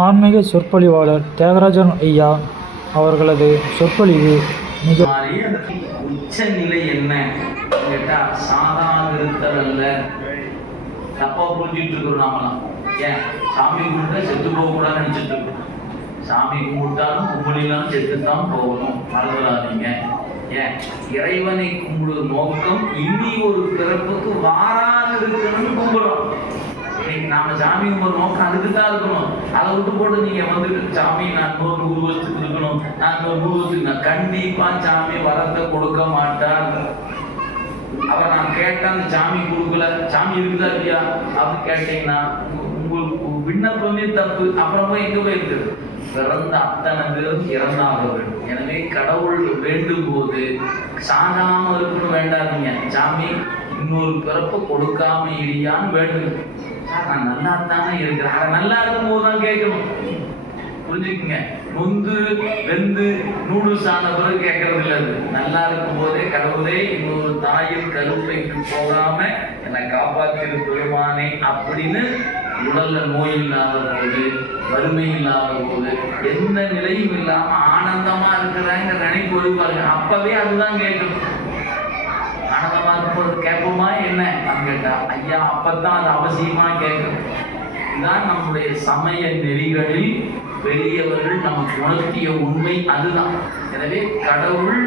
ஆன்மீக சொற்பொழிவாளர் தியாகராஜன் ஐயா அவர்களது சொற்பொழிவு மிக உச்ச நிலை என்ன கேட்டா சாதாரண இருத்தல் அல்ல. தப்பா புரிஞ்சிட்டு இருக்கிறோம் நாமெல்லாம். ஏன் சாமி கும்பிட்டா செத்து போக கூடாதுன்னு நினைச்சிட்டு இருக்கோம். சாமி கும்பிட்டாலும் கும்பிடலாம் செத்துத்தான் போகணும், மறந்துடாதீங்க. ஏன் இறைவனை கும்பிடுவது நோக்கம் இனி ஒரு பிறப்புக்கு வாராது இருக்கணும்னு கும்பிடுறோம். நாம சாமி கும்பிடுற நோக்கம் அதுக்குதான் இருக்கணும். அதை விட்டு போட்டு நீங்க வந்துட்டு சாமி நான் 100 வருஷத்துக்கு இருக்கணும், நான் 100 வருஷத்துக்கு, நான் கண்டிப்பா சாமி வரத்தை கொடுக்க மாட்டார். அப்புறம் நான் கேட்டேன் அந்த சாமி கொடுக்கல, சாமி இருக்குதா இல்லையா அப்படின்னு கேட்டீங்கன்னா உங்களுக்கு விண்ணப்பமே தப்பு. அப்புறமா எங்க போயிருக்கு? பிறந்த அத்தனை பேரும் இறந்தார்கள். எனவே கடவுள் வேண்டும் போது சாகாம இருக்கணும் வேண்டாதீங்க. சாமி இன்னொரு பிறப்பு கொடுக்காம இல்லையான்னு வேண்டும். நான் நல்லா தானே இருக்கிறேன், நல்லா இருக்கும் போதுதான் கேட்கணும். புரிஞ்சுக்குங்க. நொந்து வெந்து நூடுல்ஸ் ஆன பிறகு கேட்கறது இல்லை. அது நல்லா இருக்கும் போதே கடவுளே இன்னொரு தாயின் கருப்பைக்கு போகாம என்னை காப்பாற்றிரு பெருமானே அப்படின்னு உடல்ல நோய் இல்லாத போது, வறுமை இல்லாத போது, எந்த நிலையும் இல்லாம ஆனந்தமா இருக்கிறாங்க நினைப்பு வருவாங்க. அப்பவே அதுதான் கேட்கணும். ஆனந்தமா இருக்கும்போது கேட்போமா என்ன அப்படின்னு கேட்டா ஐயா அப்பதான் அது அவசியமா கேட்கணும். இதுதான் நம்முடைய சமய நெறிகளில் பெரியவர்கள் நமக்கு உணர்த்திய உண்மை அதுதான். எனவே கடவுள்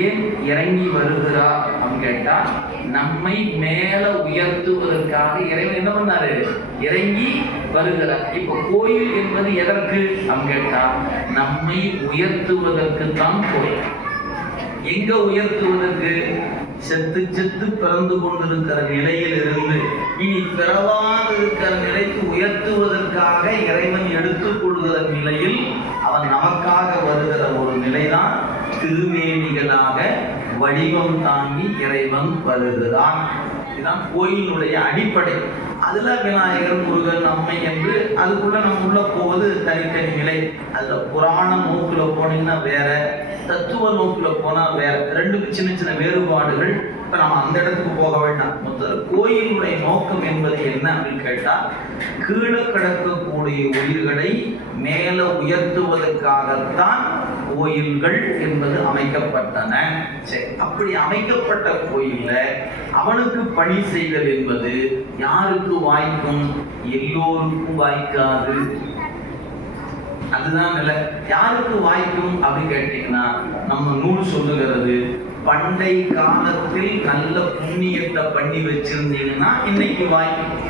ஏன் இறங்கி வருகிறார் அப்படின்னு கேட்டா நம்மை மேல உயர்த்துவதற்காக இறைவன் என்ன பண்ணாரு? இறங்கி வருகிறார். இப்ப கோயில் என்பது எதற்கு அப்படின்னு கேட்டா நம்மை உயர்த்துவதற்கு தான் கோயில். எங்க உயர்த்துவதற்கு? செத்து செத்து பிறந்து கொண்டிருக்கிற நிலையில் இருந்து இனி பிறவாது இருக்கிற நிலைக்கு உயர்த்துவதற்காக இறைவன் எடுத்துக் கொள்கிற நிலையில் அவன் நமக்காக வருகிற ஒரு நிலைதான் திருமேனிகளாக வடிவம் தாங்கி இறைவன் வருகிறான். இதுதான் கோயிலுடைய அடிப்படை. அதுல விநாயகர், முருகன், அம்மை என்று அதுக்குள்ள நம்ம உள்ள போவது தனித்தனி நிலை. அதுல புராண நோக்குல போனீங்கன்னா வேற, தத்துவ நோக்குல போனா வேற. ரெண்டுக்கு சின்ன சின்ன வேறுபாடுகள். இப்ப நம்ம அந்த இடத்துக்கு போக வேண்டாம். மொத்தம் கோயிலுடைய நோக்கம் என்பது என்ன அப்படின்னு கேட்டா கீழே கிடக்கக்கூடிய உயிர்களை மேல உயர்த்துவதற்காகத்தான் கோயில்கள் என்பது அமைக்கப்பட்டன. சரி, அப்படி அமைக்கப்பட்ட கோயில்ல அவனுக்கு பணி செய்தல் என்பது யாருக்கு வாய்க்கும்? எல்லோருக்கும் வாய்க்காது. அதுதான் நிலை. யாருக்கு வாய்க்கும் அப்படின்னு கேட்டீங்கன்னா நம்ம நூல் சொல்லுகிறது, பண்டை காலத்தில் நல்ல புண்ணியத்தை பண்ணி வச்சிருந்தீங்கன்னா இன்னைக்கு வாய்க்கும்.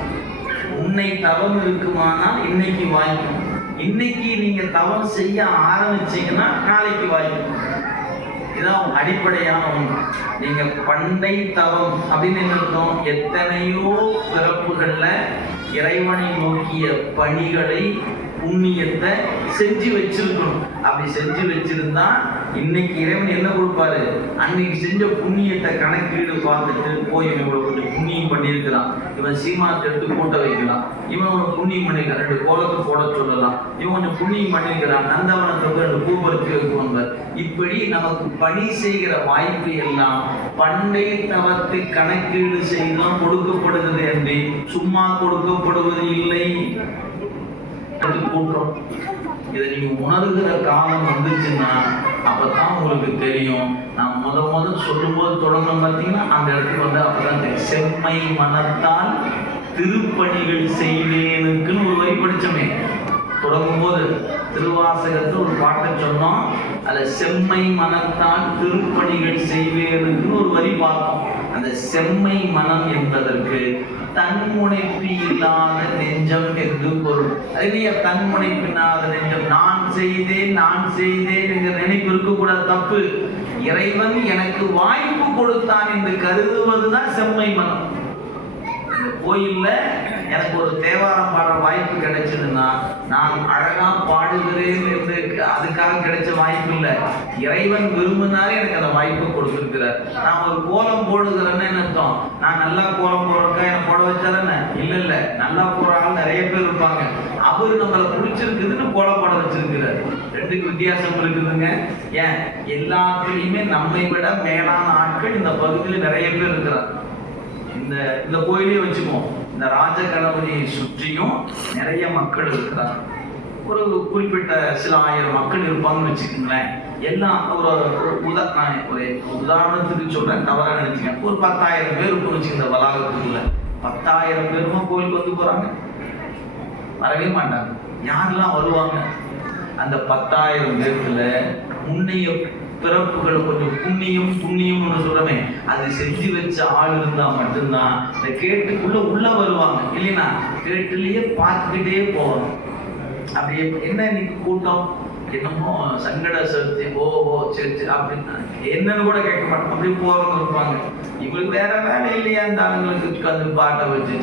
உன்னை தவம் இருக்குமானால் இன்னைக்கு வாய்க்கும். இன்னைக்கு நீங்க தவம் செய்ய ஆரம்பிச்சீங்கன்னா நாளைக்கு வாய்க்கும். இதான் அடிப்படையான ஒன்று. நீங்க பண்டை தவம் அப்படின்னு என்ன அர்த்தம்? எத்தனையோ பிறப்புகள்ல இறைவனை நோக்கிய பணிகளை, புண்ணியத்தை செஞ்சு வச்சிருக்கணும். அப்படி செஞ்சு வச்சிருந்தா இன்னைக்கு இறைவன் என்ன கொடுப்பாரு? அன்னைக்கு செஞ்ச புண்ணியத்தை கணக்கீடு பார்த்துட்டு போய் இவன் கொஞ்சம் புண்ணியம் பண்ணியிருக்கிறான், இவன் சீமானத்தை எடுத்து கூட்ட வைக்கலாம், இவன் ஒரு புண்ணியம் பண்ணிருக்கான், 2 கோலத்தை போட சொல்லலாம், இவன் கொஞ்சம் புண்ணியம் பண்ணிருக்கிறான், நந்தவனத்தை 2 பூபருத்தி வைக்குவாங்க. இப்படி நமக்கு பணி செய்கிற வாய்ப்பு எல்லாம் பண்டை தவத்தை கணக்கீடு செய்துதான் கொடுக்கப்படுகிறது என்று சும்மா கொடுக்கப்படுவது இல்லை. கூட்டுறோம். இதை நீங்க உணர்கிற காலம் வந்துச்சுன்னா அப்பதான் உங்களுக்கு தெரியும். நான் முதல் சொல்லும் போது தொடங்கணும் பார்த்தீங்கன்னா அந்த இடத்துக்கு வந்து அப்பதான் தெரியும். செம்மை மனத்தால் திருப்பணிகள் செய்வேனுக்குன்னு ஒரு வரி படிச்சோமே. தொடங்கும் போது திருவாசகத்தில் ஒரு பாட்டை சொன்னோம். அதுல செம்மை மனத்தால் திருப்பணிகள் செய்வேனுக்குன்னு ஒரு வரி பார்த்தோம். அந்த செம்மை மனம் என்பதற்கு தன்முனைப்பு இல்லாத நெஞ்சம் என்று பொருள். அதுலயே தன்முனைப்பு இல்லாத நெஞ்சம். நான் செய்தேன் என்ற நினைப்பு இருக்கக்கூடாது, தப்பு. இறைவன் எனக்கு வாய்ப்பு கொடுத்தான் என்று கருதுவதுதான் செம்மை மனம். கோயில்ல எனக்கு ஒரு தேவாரம் பாடுற வாய்ப்பு கிடைச்சதுன்னா நான் அழகா பாடுகிறேன் என்று அதுக்காக கிடைச்ச வாய்ப்பு இல்லை. இறைவன் விரும்பினாலே எனக்கு அந்த வாய்ப்பு கொடுத்திருக்கிறார். நான் ஒரு கோலம் போடுகிறேன்னு என்ன அர்த்தம்? நான் நல்லா கோலம் போடுறதுக்காக என்ன போட வச்சாதானே? இல்ல, நல்லா போற ஆள் நிறைய பேர் இருப்பாங்க. அவரு நம்மளை பிடிச்சிருக்குதுன்னு கோலம் போட வச்சிருக்கிறார். ரெண்டுக்கு வித்தியாசம் இருக்குதுங்க. ஏன் எல்லாத்துலயுமே நம்மை விட மேலான ஆட்கள் இந்த பகுதியில் நிறைய பேர் இருக்கிறார். இந்த கோயிலே வச்சுப்போம். இந்த ராஜ கணபதியை சுற்றியும் நிறைய மக்கள் இருக்கிறார். ஒரு குறிப்பிட்ட சில ஆயிரம் மக்கள் இருப்பாங்கன்னு வச்சுக்கோங்களேன். எல்லாம் ஒரு உதாரணத்துக்கு சொல்றேன், தவறா நினைச்சுக்கேன். ஒரு 10,000 பேர் இருக்குன்னு வச்சுக்க. இந்த வளாகத்துக்குள்ள 10,000 பேருமா கோயிலுக்கு வந்து போறாங்க? வரவே மாட்டாங்க. யாரெல்லாம் வருவாங்க? அந்த 10,000 பேருக்குள்ள முன்னைய பிறப்புகளை கொஞ்சம் புண்ணியம்னு சொல்றமே, அது செஞ்சு வச்ச ஆள் இருந்தா மட்டும்தான் இந்த கேட்டுக்குள்ள உள்ள வருவாங்க. இல்லைன்னா கேட்டுலயே பார்த்துக்கிட்டே போவாங்க. அப்படி என்ன இன்னைக்கு கூட்டம், என்னமோ சங்கட சதுர்த்தி, ஓஹோ சரி சரி அப்படின்னு என்னன்னு கூட கேட்க மாட்டோம். அப்படியே போறவங்க இருப்பாங்க. இவங்களுக்கு வேற வேலை இல்லையா? அந்த ஆளுங்களுக்கு அந்த பாட்டை வச்சு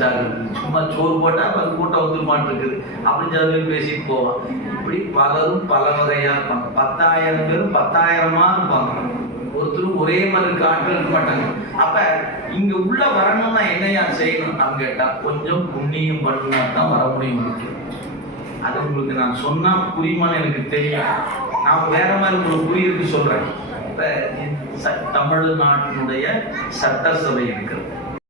சும்மா சோறு போட்டா அது கூட்டம் வந்துருமாட்டு இருக்குது அப்படின்னு சொல்லி பேசிட்டு போவான். இப்படி பலரும் பல வகையா இருப்பாங்க. 10,000 பேரும் 10,000-மா இருப்பாங்க. ஒருத்தரும் ஒரே மாதிரி ஆட்கள் இருக்க மாட்டாங்க. அப்ப இங்க உள்ள வரணும்னா என்னையா செய்யணும் அப்படின்னு கேட்டா, கொஞ்சம் புண்ணியம் பண்ணினா தான் வர முடியும். அது உங்களுக்கு நான் சொன்னா புரியுமான்னு எனக்கு தெரியும். நான் வேற மாதிரி உங்களுக்கு புரியுது சொல்றேன். இப்ப தமிழ்நாட்டினுடைய சட்டசபை இருக்கிறது.